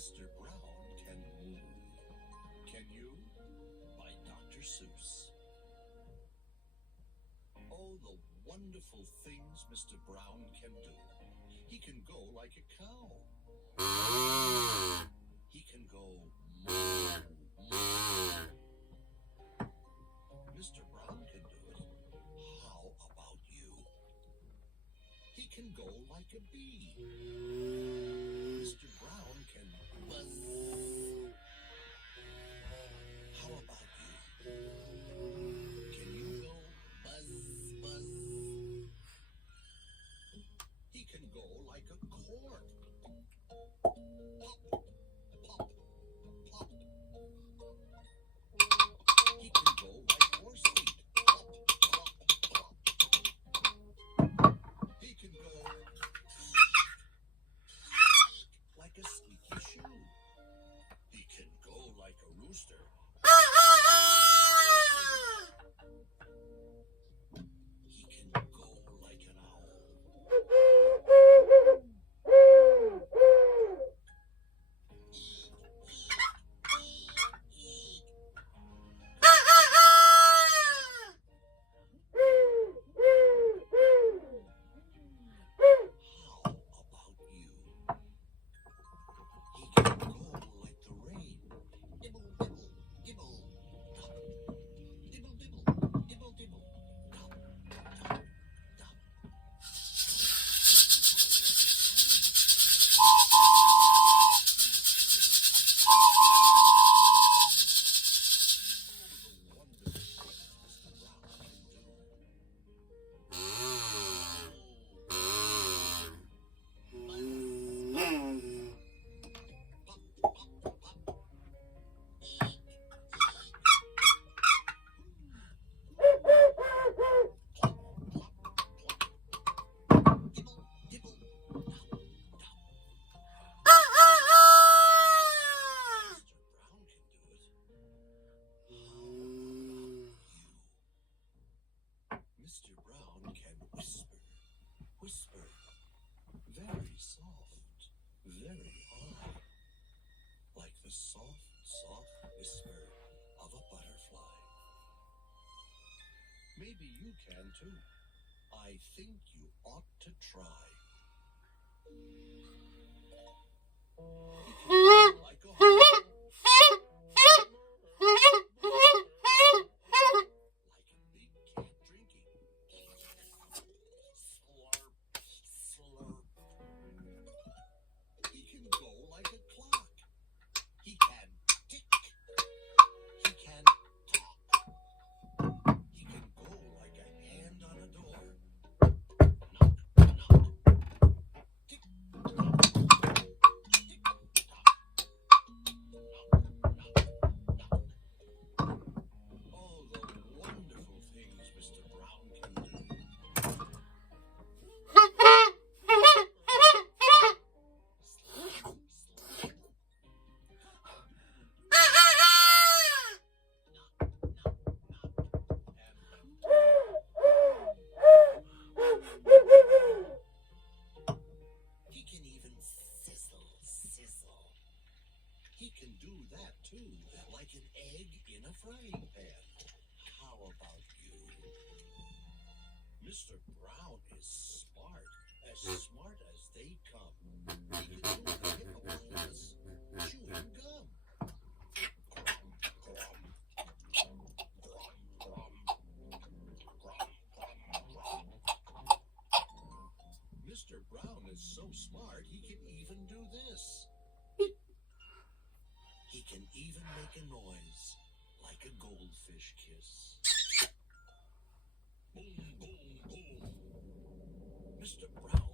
Mr. Brown Can Move. Can you? By Dr. Seuss. Oh, the wonderful things Mr. Brown can do. He can go like a cow. He can go moo, moo. Mr. Brown can do it. How about you? He can go like a bee. Mr. Brown can buzz. How about you? Can you go buzz, buzz? He can go like a cork. Pop, pop, pop. He can go like horse feet. Pop, pop, pop. He can go like a squeaky shoe. He can go like a rooster. He can go like an owl. How about you? He can go like the rain. Dibble, dibble, dibble, dop. Dibble, dibble, dibble, dibble, dop, dop, dop. Mr. Brown can whisper, whisper, very soft, very high, like the soft, soft whisper of a butterfly. Maybe you can too. I think you ought to try. He can go like a hawk. Like a big cat drinking. Slurp, slurp. He can go like a clock. He can tick. He can talk. He can go like a hand on a door. Knock, knock. Tick, tock. Tick, tock. Knock, knock, knock. Oh, the wonderful things Mr. Brown can do. He can even sizzle, sizzle. He can do that too, like an egg in a frying pan. How about you? Mr. Brown is smart as they come. He can do the hippopotamus chewing gum. Grum, grum, grum, grum, grum, grum, grum. Mr. Brown is so smart he can even do this. He can even make a noise like a goldfish kiss. Boom, boom, boom. Mr. Brown